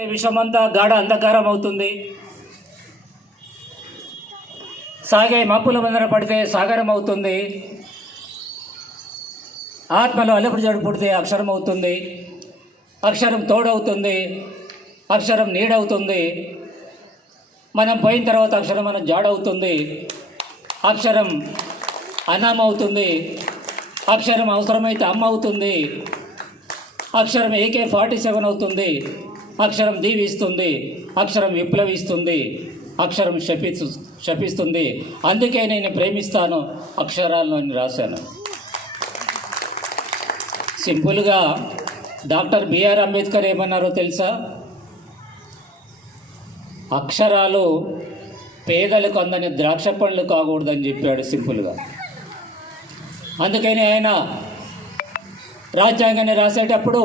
విషమంతా గాఢ అంధకారం అవుతుంది. సాగే మప్పుల మందన పడితే సాగరం అవుతుంది. ఆత్మలో అలపుడు జడు పుడితే అక్షరం అవుతుంది. అక్షరం తోడవుతుంది. అక్షరం నీడవుతుంది. మనం పోయిన తర్వాత అక్షరం మనం జాడవుతుంది. అక్షరం అన్నం అవుతుంది. అక్షరం అవసరమైతే అమ్మ అవుతుంది. అక్షరం AK-47 అవుతుంది. అక్షరం దీవిస్తుంది. అక్షరం విప్లవిస్తుంది. అక్షరం శపిస్తుంది. అందుకే నేను ప్రేమిస్తాను అక్షరాలను అని రాశాను. సింపుల్గా డాక్టర్ బిఆర్ అంబేద్కర్ ఏమన్నారో తెలుసా? అక్షరాలు పేదలకు అందని ద్రాక్ష పండ్లు కాకూడదని చెప్పాడు సింపుల్గా. అందుకని ఆయన రాజ్యాంగాన్ని రాసేటప్పుడు